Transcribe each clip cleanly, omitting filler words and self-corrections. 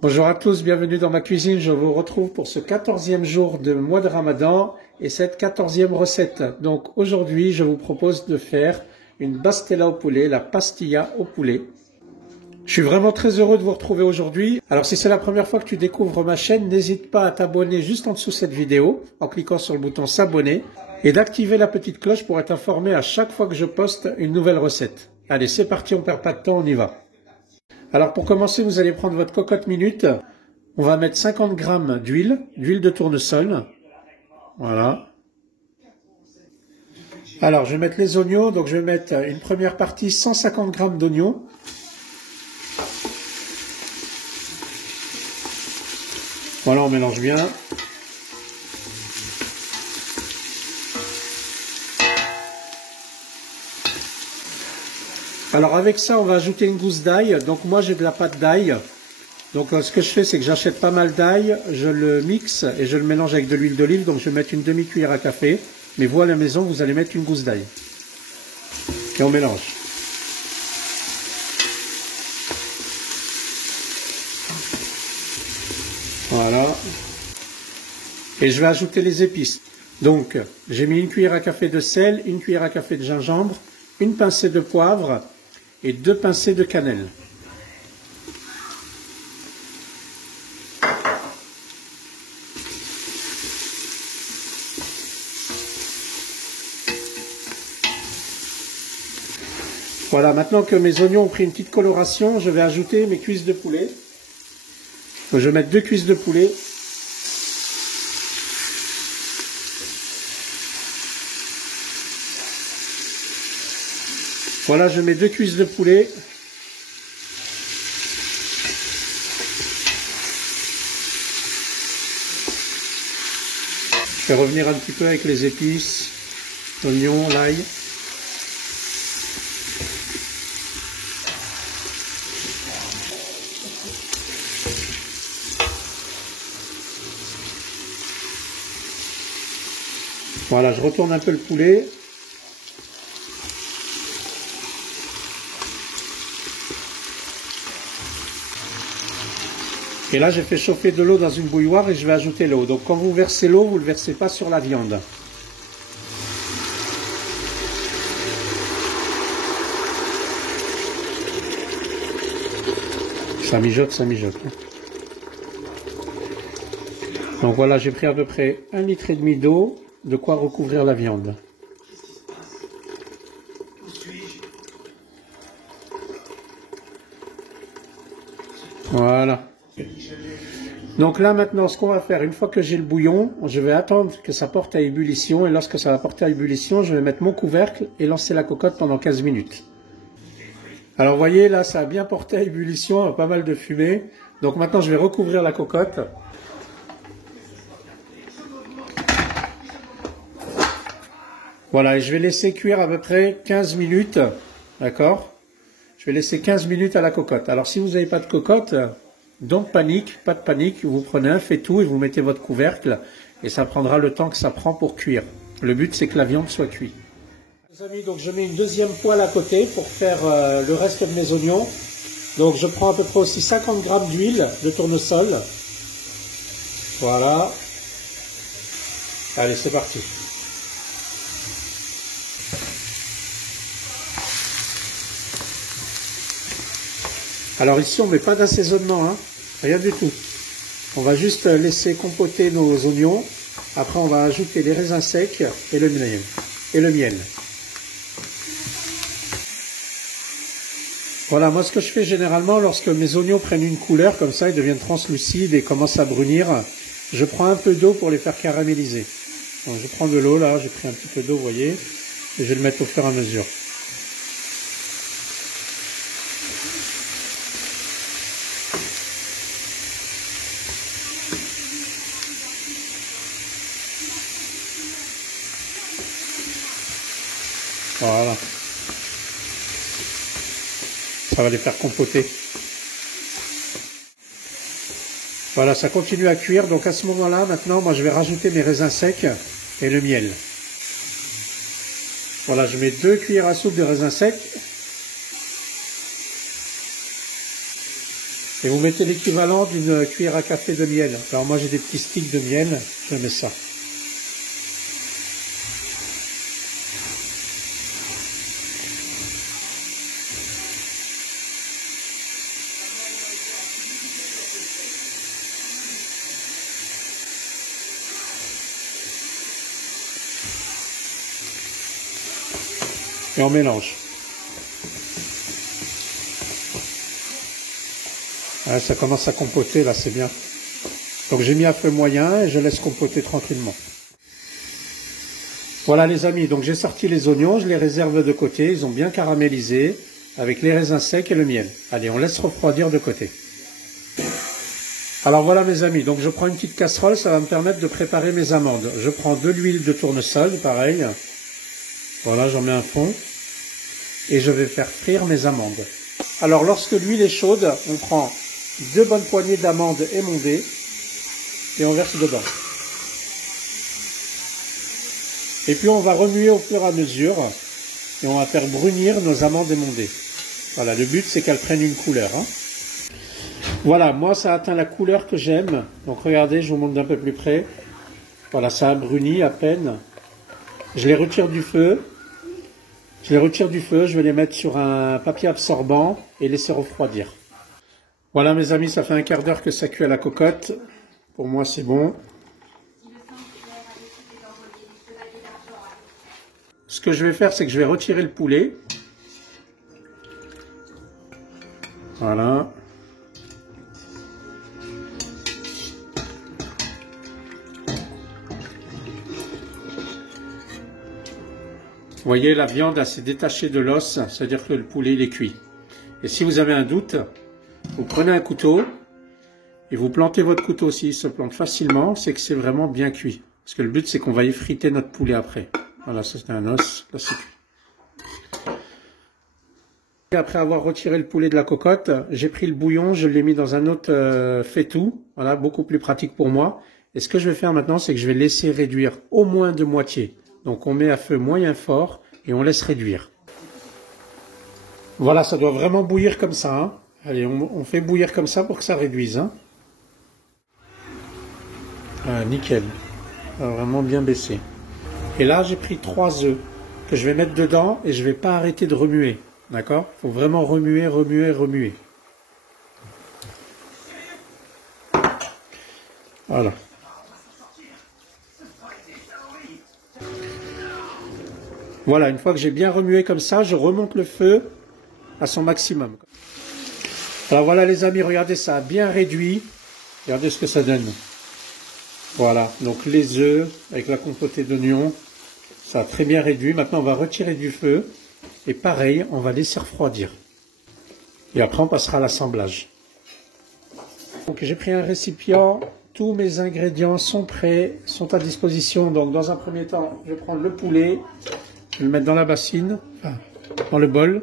Bonjour à tous, bienvenue dans ma cuisine. Je vous retrouve pour ce 14e jour de mois de Ramadan et cette 14e recette. Donc aujourd'hui, je vous propose de faire une bastella au poulet, la pastilla au poulet. Je suis vraiment très heureux de vous retrouver aujourd'hui. Alors si c'est la première fois que tu découvres ma chaîne, n'hésite pas à t'abonner juste en dessous de cette vidéo en cliquant sur le bouton s'abonner et d'activer la petite cloche pour être informé à chaque fois que je poste une nouvelle recette. Allez, c'est parti, on perd pas de temps, on y va. Alors pour commencer, vous allez prendre votre cocotte minute. On va mettre 50 g d'huile de tournesol. Voilà. Alors je vais mettre les oignons. Donc je vais mettre une première partie 150 g d'oignons. Voilà, on mélange bien. Alors avec ça, on va ajouter une gousse d'ail. Donc moi j'ai de la pâte d'ail. Donc ce que je fais, c'est que j'achète pas mal d'ail, je le mixe et je le mélange avec de l'huile d'olive. Donc je vais mettre une demi-cuillère à café. Mais vous à la maison, vous allez mettre une gousse d'ail. Et on mélange. Voilà. Et je vais ajouter les épices. Donc j'ai mis une cuillère à café de sel, une cuillère à café de gingembre, une pincée de poivre et 2 pincées de cannelle. Voilà, maintenant que mes oignons ont pris une petite coloration, je vais ajouter mes cuisses de poulet. Donc, je vais mettre 2 cuisses de poulet. Voilà, je mets 2 cuisses de poulet. Je vais revenir un petit peu avec les épices, l'oignon, l'ail. Voilà, je retourne un peu le poulet. Et là, j'ai fait chauffer de l'eau dans une bouilloire et je vais ajouter l'eau. Donc quand vous versez l'eau, vous ne le versez pas sur la viande. Ça mijote, ça mijote. Donc voilà, j'ai pris à peu près 1,5 litre d'eau, de quoi recouvrir la viande. Voilà. Donc là maintenant, ce qu'on va faire, une fois que j'ai le bouillon, je vais attendre que ça porte à ébullition. Et lorsque ça va porter à ébullition, je vais mettre mon couvercle et lancer la cocotte pendant 15 minutes. Alors vous voyez, là ça a bien porté à ébullition, pas mal de fumée. Donc maintenant je vais recouvrir la cocotte. Voilà, et je vais laisser cuire à peu près 15 minutes. D'accord? Je vais laisser 15 minutes à la cocotte. Alors si vous n'avez pas de cocotte, donc panique, pas de panique, vous prenez un faitout et vous mettez votre couvercle et ça prendra le temps que ça prend pour cuire. Le but c'est que la viande soit cuite. Les amis, donc je mets une deuxième poêle à côté pour faire le reste de mes oignons. Donc je prends à peu près aussi 50 g d'huile de tournesol. Voilà. Allez, c'est parti. Alors ici on ne met pas d'assaisonnement, hein, rien du tout. On va juste laisser compoter nos oignons. Après on va ajouter les raisins secs et le miel. Voilà, moi ce que je fais généralement lorsque mes oignons prennent une couleur comme ça, ils deviennent translucides et commencent à brunir, je prends un peu d'eau pour les faire caraméliser. Donc, je prends de l'eau là, j'ai pris un petit peu d'eau, vous voyez, et je vais le mettre au fur et à mesure. Voilà. Ça va les faire compoter. Voilà, ça continue à cuire. Donc à ce moment-là, maintenant, moi je vais rajouter mes raisins secs et le miel. Voilà, je mets 2 cuillères à soupe de raisins secs. Et vous mettez l'équivalent d'une cuillère à café de miel. Alors moi j'ai des petits sticks de miel, je mets ça. Et on mélange. Ouais, ça commence à compoter là, c'est bien. Donc j'ai mis à feu moyen et je laisse compoter tranquillement. Voilà les amis, donc j'ai sorti les oignons, je les réserve de côté, ils ont bien caramélisé avec les raisins secs et le miel. Allez, on laisse refroidir de côté. Alors voilà mes amis, donc je prends une petite casserole, ça va me permettre de préparer mes amandes. Je prends de l'huile de tournesol, pareil. Voilà, j'en mets un fond. Et je vais faire frire mes amandes. Alors lorsque l'huile est chaude, on prend 2 bonnes poignées d'amandes émondées et on verse dedans. Et puis on va remuer au fur et à mesure et on va faire brunir nos amandes émondées. Voilà, le but c'est qu'elles prennent une couleur. Hein. Voilà, moi ça a atteint la couleur que j'aime. Donc regardez, je vous montre d'un peu plus près. Voilà, ça a bruni à peine. Je les retire du feu. Je vais les mettre sur un papier absorbant et laisser refroidir. Voilà mes amis, ça fait un quart d'heure que ça cuit à la cocotte. Pour moi c'est bon. Ce que je vais faire, c'est que je vais retirer le poulet. Voilà. Vous voyez, la viande s'est détachée de l'os, c'est-à-dire que le poulet il est cuit. Et si vous avez un doute, vous prenez un couteau et vous plantez votre couteau. S'il se plante facilement, c'est que c'est vraiment bien cuit. Parce que le but, c'est qu'on va effriter notre poulet après. Voilà, ça c'est un os, là c'est cuit. Et après avoir retiré le poulet de la cocotte, j'ai pris le bouillon, je l'ai mis dans un autre faitout. Voilà, beaucoup plus pratique pour moi. Et ce que je vais faire maintenant, c'est que je vais laisser réduire au moins de moitié. Donc on met à feu moyen fort et on laisse réduire. Voilà, ça doit vraiment bouillir comme ça. Hein. Allez, on fait bouillir comme ça pour que ça réduise. Hein. Ah, nickel. Ça va vraiment bien baisser. Et là, j'ai pris 3 œufs que je vais mettre dedans et je ne vais pas arrêter de remuer. D'accord? Il faut vraiment remuer, remuer, remuer. Voilà. Voilà, une fois que j'ai bien remué comme ça, je remonte le feu à son maximum. Alors voilà les amis, regardez, ça a bien réduit. Regardez ce que ça donne. Voilà, donc les œufs avec la compotée d'oignons, ça a très bien réduit. Maintenant, on va retirer du feu. Et pareil, on va laisser refroidir. Et après, on passera à l'assemblage. Donc j'ai pris un récipient. Tous mes ingrédients sont prêts, sont à disposition. Donc dans un premier temps, je vais prendre le poulet. Je vais le mettre dans la bassine, enfin, dans le bol.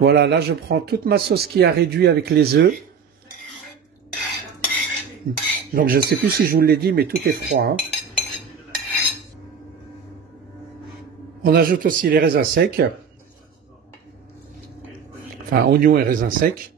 Voilà, là je prends toute ma sauce qui a réduit avec les œufs. Donc je ne sais plus si je vous l'ai dit, mais tout est froid. Hein. On ajoute aussi les raisins secs. Enfin, oignons et raisins secs.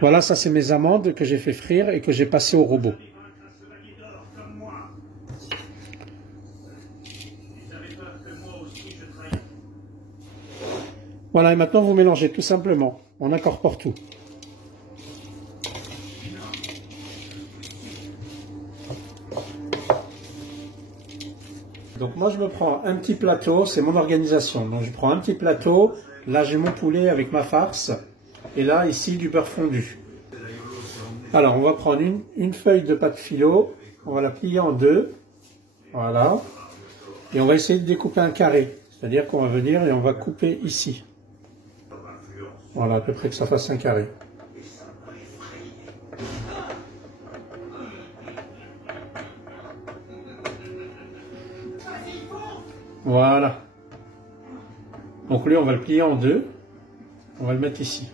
Voilà, ça c'est mes amandes que j'ai fait frire et que j'ai passées au robot. Voilà, et maintenant vous mélangez tout simplement. On incorpore tout. Donc moi je me prends un petit plateau, c'est mon organisation. Donc je prends un petit plateau, là j'ai mon poulet avec ma farce, et là ici du beurre fondu. Alors on va prendre une feuille de pâte philo, on va la plier en deux, voilà, et on va essayer de découper un carré. C'est-à-dire qu'on va venir et on va couper ici. Voilà, à peu près que ça fasse un carré. Voilà. Donc lui, on va le plier en deux. On va le mettre ici.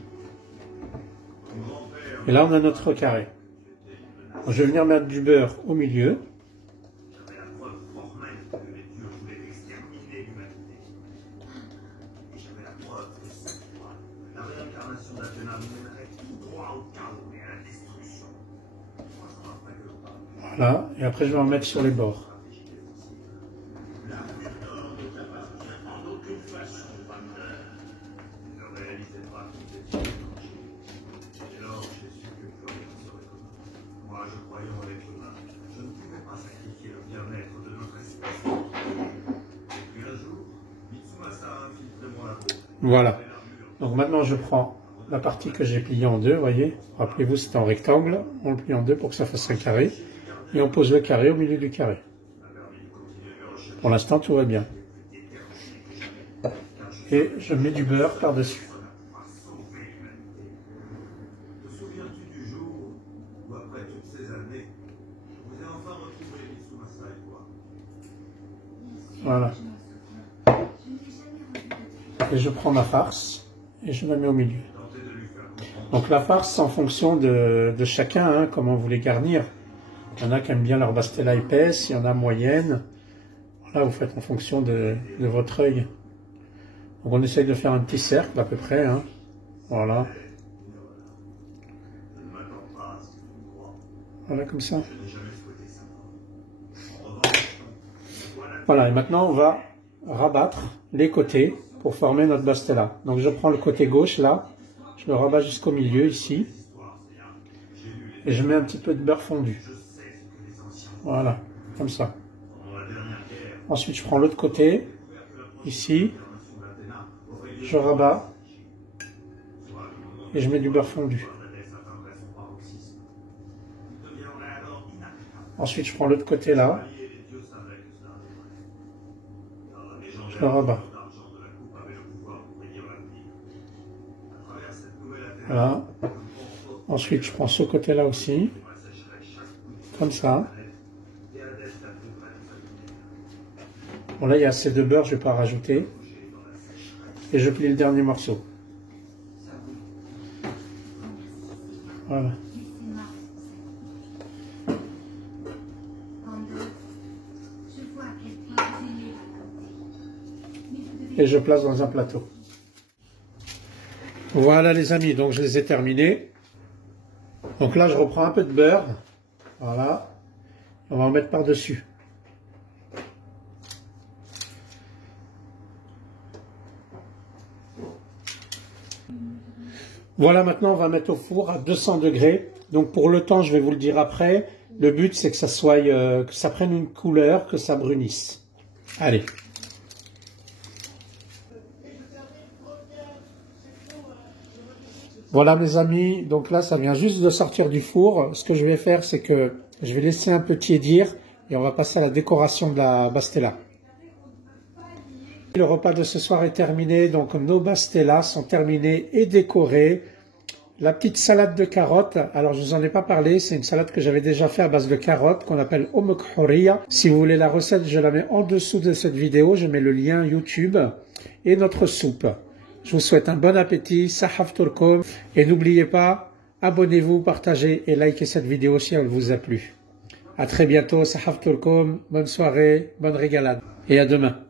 Et là, on a notre carré. Je vais venir mettre du beurre au milieu. Voilà, et après je vais en mettre sur les bords. Voilà. Donc maintenant je prends la partie que j'ai pliée en deux, vous voyez. Rappelez-vous, c'était en rectangle. On le plie en deux pour que ça fasse un carré. Et on pose le carré au milieu du carré. Pour l'instant, tout va bien. Et je mets du beurre par-dessus. Voilà. Et je prends ma farce et je la mets au milieu. Donc la farce, c'est en fonction de chacun, hein, comment vous voulez garnir. Il y en a qui aiment bien leur bastella épaisse, il y en a moyenne. Voilà, vous faites en fonction de votre œil. Donc on essaye de faire un petit cercle à peu près. Hein. Voilà. Voilà, comme ça. Voilà, et maintenant on va rabattre les côtés pour former notre bastella. Donc je prends le côté gauche là, je le rabats jusqu'au milieu ici. Et je mets un petit peu de beurre fondu. Voilà, comme ça. Ensuite, je prends l'autre côté, ici. Je rabats. Et je mets du beurre fondu. Ensuite, je prends l'autre côté là. Je le rabats. Voilà. Ensuite, je prends ce côté-là aussi. Comme ça. Bon, là, il y a assez de beurre, je ne vais pas rajouter. Et je plie le dernier morceau. Voilà. Et je place dans un plateau. Voilà les amis, donc je les ai terminés. Donc là, je reprends un peu de beurre. Voilà. On va en mettre par-dessus. Voilà, maintenant on va mettre au four à 200 degrés. Donc pour le temps, je vais vous le dire après. Le but, c'est que ça soit, que ça prenne une couleur, que ça brunisse. Allez. Voilà mes amis, donc là ça vient juste de sortir du four. Ce que je vais faire, c'est que je vais laisser un peu tiédir et on va passer à la décoration de la bastella. Le repas de ce soir est terminé, donc nos bastellas sont terminés et décorés. La petite salade de carottes, alors je vous en ai pas parlé, c'est une salade que j'avais déjà fait à base de carottes qu'on appelle omkhoriya. Si vous voulez la recette, je la mets en dessous de cette vidéo, je mets le lien YouTube et notre soupe. Je vous souhaite un bon appétit, sahafturkum, et n'oubliez pas, abonnez-vous, partagez et likez cette vidéo si elle vous a plu. À très bientôt, sahafturkum, bonne soirée, bonne régalade et à demain.